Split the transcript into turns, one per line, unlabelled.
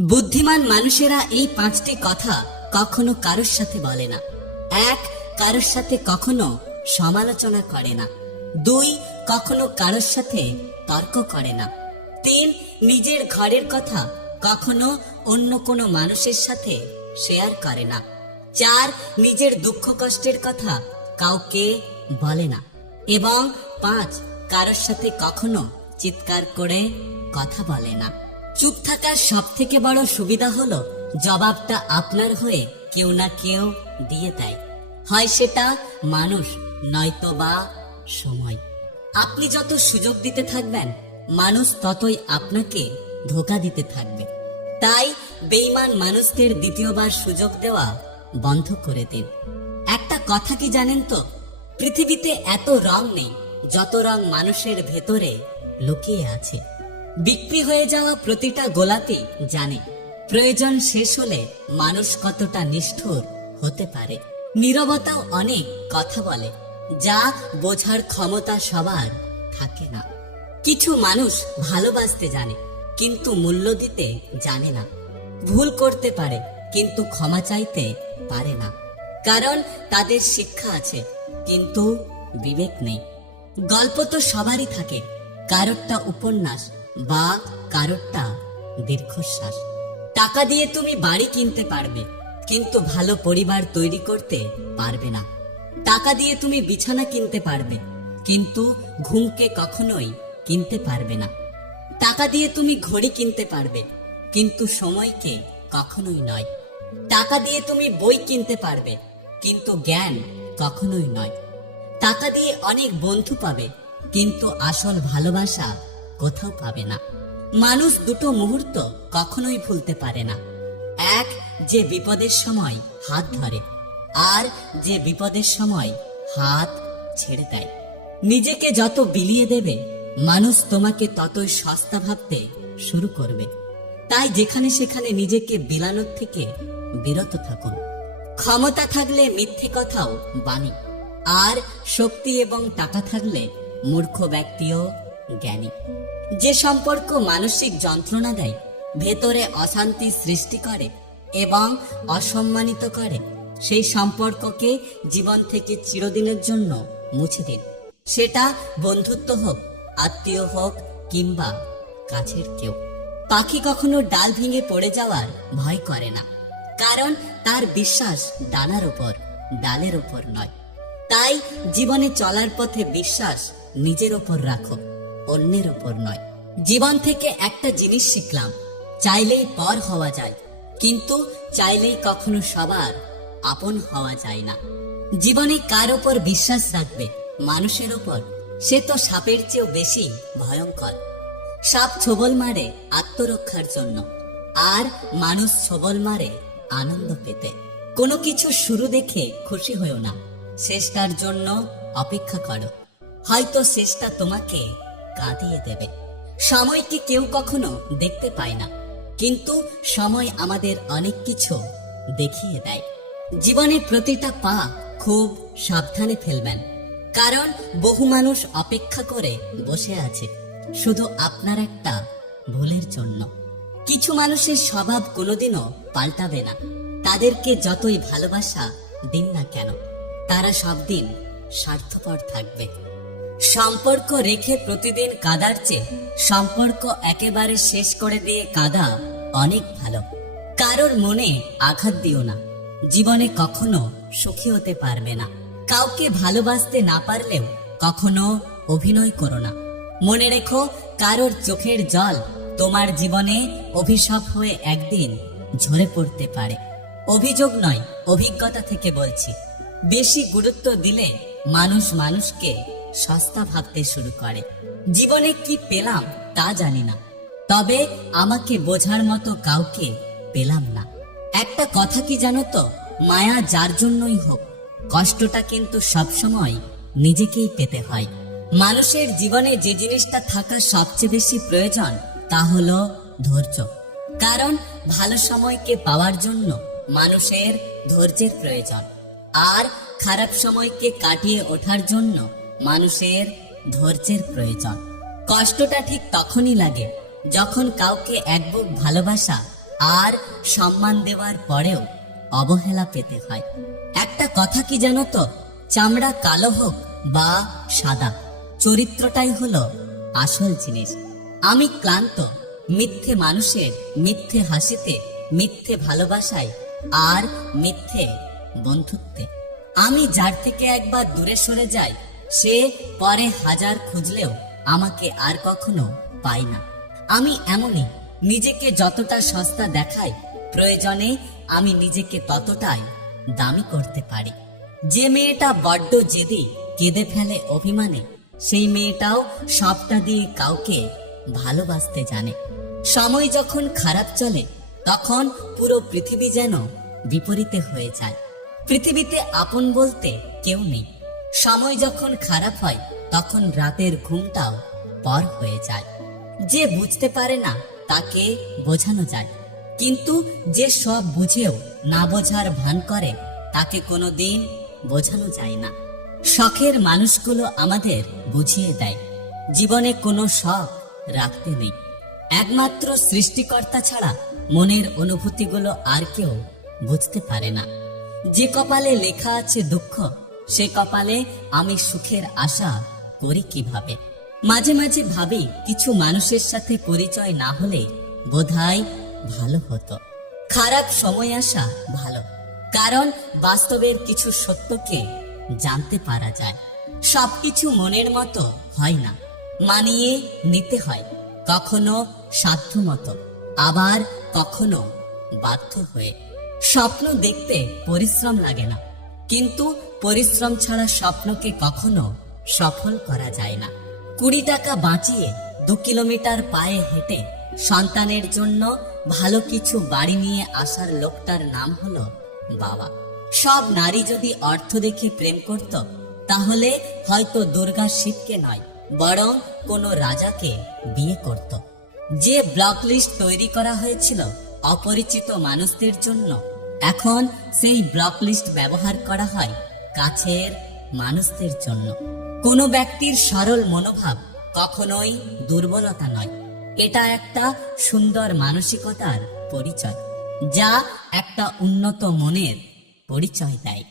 বুদ্ধিমান মানুষেরা এই পাঁচটি কথা কখনো কারোর সাথে বলে না। এক, কারোর সাথে কখনো সমালোচনা করে না। দুই, কখনো কারোর সাথে তর্ক করে না। তিন, নিজের ঘরের কথা কখনো অন্য কোনো মানুষের সাথে শেয়ার করে না। চার, নিজের দুঃখ কষ্টের কথা কাউকে বলে না। এবং পাঁচ, কারোর সাথে কখনো চিৎকার করে কথা বলে না। চুপ থাকার সব থেকে বড় সুবিধা হলো, জবাবটা আপনার হয়ে কেউ না কেউ দিয়ে দেয়। হয় সেটা মানুষ, নয়তো বা সময়। আপনি যত সুযোগ দিতে থাকবেন, মানুষ ততই আপনাকে ধোকা দিতে থাকবে। তাই বেইমান মানুষদের দ্বিতীয়বার সুযোগ দেওয়া বন্ধ করে দিন। একটা কথা কি জানেন তো? পৃথিবীতে এত রং নেই, যত রং মানুষের ভেতরে লুকিয়ে আছে। বিক্রি হয়ে যাওয়া প্রতিটা গোলাপি জানে, প্রয়োজন শেষ হলে মানুষ কতটা নিষ্ঠুর হতে পারে। নীরবতাও অনেক কথা বলে, যা বোঝার ক্ষমতা সবার থাকে না। কিছু মানুষ ভালোবাসতে জানে, কিন্তু মূল্য দিতে জানে না। ভুল করতে পারে, কিন্তু ক্ষমা চাইতে পারে না। কারণ তাদের শিক্ষা আছে, কিন্তু বিবেক নেই। গল্প তো সবারই থাকে, কারোরটা উপন্যাস বা কারোরটা দীর্ঘশ্বাস। টাকা দিয়ে তুমি বাড়ি কিনতে পারবে, কিন্তু ভালো পরিবার তৈরি করতে পারবে না। টাকা দিয়ে তুমি বিছানা কিনতে পারবে, কিন্তু ঘুমকে কখনোই কিনতে পারবে না। টাকা দিয়ে তুমি ঘড়ি কিনতে পারবে, কিন্তু সময়কে কখনোই নয়। টাকা দিয়ে তুমি বই কিনতে পারবে, কিন্তু জ্ঞান কখনোই নয়। টাকা দিয়ে অনেক বন্ধু পাবে, কিন্তু আসল ভালোবাসা কোথাও পাবে না। মানুষ দুটো মুহূর্ত কখনোই ভুলতে পারে না। এক, যে বিপদের সময় হাত ধরে। আর, যে বিপদের সময় হাত ছেড়ে দেয়। নিজেকে যত বিলিয়ে দেবে, মানুষ তোমাকে ততই সস্তা ভাবতে শুরু করবে। তাই যেখানে সেখানে নিজেকে বিলানোর থেকে বিরত থাকুন। ক্ষমতা থাকলে মিথ্যে কথাও বাণী। আর, শক্তি এবং টাকা থাকলে মূর্খ ব্যক্তিও জ্ঞানী। যে সম্পর্ক মানসিক যন্ত্রণা দেয়, ভেতরে অশান্তি সৃষ্টি করে এবং অসম্মানিত করে, সেই সম্পর্ককে জীবন থেকে চিরদিনের জন্য মুছে দিন। সেটা বন্ধুত্ব হোক, আত্মীয় হোক কিংবা কাছের কেউ। পাখি কখনো ডাল ভেঙে পড়ে যাওয়ার ভয় করে না, কারণ তার বিশ্বাস ডানার ওপর ডালের ওপর নয়। তাই জীবনে চলার পথে বিশ্বাস নিজের ওপর রাখো। অন্যের ওপর নয়। জীবন থেকে একটা জিনিস শিখলাম, চাইলেই পর হওয়া যায়, কিন্তু চাইলেই কখনো সবার আপন হওয়া যায় না। জীবনে কার ওপর বিশ্বাস রাখবে? মানুষের ওপর সে তো সাপের চেয়েও বেশি ভয়ঙ্কর। সাপ ছবল মারে আত্মরক্ষার জন্য, আর মানুষ ছবল মারে আনন্দ পেতে। কোনো কিছু শুরু দেখে খুশি হয়েও না। শেষটার জন্য অপেক্ষা করো। হয়তো শেষটা তোমাকে কাঁদিয়ে দেবে। সময়কে কেউ কখনো দেখতে পায় না। কিন্তু সময় আমাদের অনেক কিছু দেখিয়ে দেয়। জীবনে প্রতিটা পা খুব সাবধানে ফেলবেন। কারণ বহু মানুষ অপেক্ষা করে বসে আছে শুধু আপনার একটা ভুলের জন্য। কিছু মানুষের স্বভাব কোনোদিনও পাল্টাবে না। তাদেরকে যতই ভালোবাসা দিন না কেন, তারা সব দিন স্বার্থপর থাকবে। সম্পর্ক রেখে প্রতিদিন কাদার চেয়ে সম্পর্ক একেবারে শেষ করে দিয়ে কাদা অনেক ভালো। কারোর মনে আঘাত দিও না। জীবনে কখনো সুখী হতে পারবে না। কাউকে ভালোবাসতে না পারলেও কখনো অভিনয় করো না। মনে রেখো, কারোর চোখের জল তোমার জীবনে অভিশাপ হয়ে একদিন ঝরে পড়তে পারে। অভিযোগ নয়, অভিজ্ঞতা থেকে বলছি। বেশি গুরুত্ব দিলে মানুষ মানুষকে সস্তা ভাবতে শুরু করে। জীবনে কি পেলাম তা জানি না। তবে আমাকে বোঝার মতো কাউকে পেলাম না। একটা কথা কি জানো তো? মায়া যার জন্যই হোক, কষ্টটা কিন্তু সবসময় নিজেকেই পেতে হয়। মানুষের জীবনে যে জিনিসটা থাকা সবচেয়ে বেশি প্রয়োজন, তা হলো ধৈর্য। কারণ ভালো সময়কে পাওয়ার জন্য মানুষের ধৈর্যের প্রয়োজন। আর খারাপ সময়কে কাটিয়ে ওঠার জন্য মানুষের ধৈর্যের প্রয়োজন। কষ্টটা ঠিক তখনই লাগে যখন কাউকে এক বুক ভালোবাসা আর সম্মান দেওয়ার পরেও অবহেলা পেতে হয়। একটা কথা কি জানো তো? চামড়া কালো হোক বা সাদা, চরিত্রটাই হলো আসল জিনিস। আমি ক্লান্ত, মিথ্যে মানুষের মিথ্যে হাসিতে, মিথ্যে ভালোবাসায় আর মিথ্যে বন্ধুত্বে। আমি যার থেকে একবার দূরে সরে যাই সে পরে হাজার খুঁজলেও আমাকে আর কখনো পাই না। আমি এমনই নিজেকে যতটা সস্তা দেখাই প্রয়োজনে আমি নিজেকে ততটাই দামি করতে পারি। যে মেয়েটা বড্ড জেদি, কেঁদে ফেলে অভিমানে, সেই মেয়েটাও সবটা দিয়ে কাউকে ভালোবাসতে জানে। সময় যখন খারাপ চলে, তখন পুরো পৃথিবী যেন বিপরীতে হয়ে যায়। পৃথিবীতে আপন বলতে কেউ নেই। সময় যখন খারাপ হয়, তখন রাতের ঘুমটাও পর হয়ে যায়। যে বুঝতে পারে না, তাকে বোঝানো যায়। কিন্তু যে সব বুঝেও না বোঝার ভান করে, তাকে কোনোদিন বোঝানো যায় না। শখের মানুষগুলো আমাদের বুঝিয়ে দেয়। জীবনে কোনো শখ রাখতে নেই। একমাত্র সৃষ্টিকর্তা ছাড়া মনের অনুভূতিগুলো আর কেউ বুঝতে পারে না। যে কপালে লেখা আছে দুঃখ সে কপালে আমি সুখের আশা করি কীভাবে? মাঝে মাঝে ভাবি কিছু মানুষের সাথে পরিচয় না হলে বোধহয় ভালো হতো। খারাপ সময় আসা ভালো, কারণ বাস্তবের কিছু সত্যকে জানতে পারা যায়। সবকিছু মনের মতো হয় না, মানিয়ে নিতে হয়, কখনো সাধ্য মতো, আবার কখনো বাধ্য হয়ে। স্বপ্ন দেখতে পরিশ্রম লাগে না কিন্তু পরিশ্রম ছাড়া স্বপ্নকে কখনো সফল করা যায় না। কুড়ি টাকা বাঁচিয়ে দু কিলোমিটার পায়ে হেঁটে সন্তানের জন্য ভালো কিছু বাড়ি নিয়ে আসার লোকটার নাম হলো বাবা। সব নারী যদি অর্থ দেখে প্রেম করত, তাহলে হয়তো দুর্গা শিবকে নয়, বরং কোনো রাজাকে বিয়ে করত। যে ব্লক লিস্ট তৈরি করা হয়েছিল অপরিচিত মানুষদের জন্য এখন সেই ব্লক লিস্ট ব্যবহার করা হয় কাছের মানুষদের জন্য। কোনো ব্যক্তির সরল মনোভাব কখনোই দুর্বলতা নয়। এটা একটা সুন্দর মানসিকতার পরিচয়, যা একটা উন্নত মনের পরিচয় দেয়।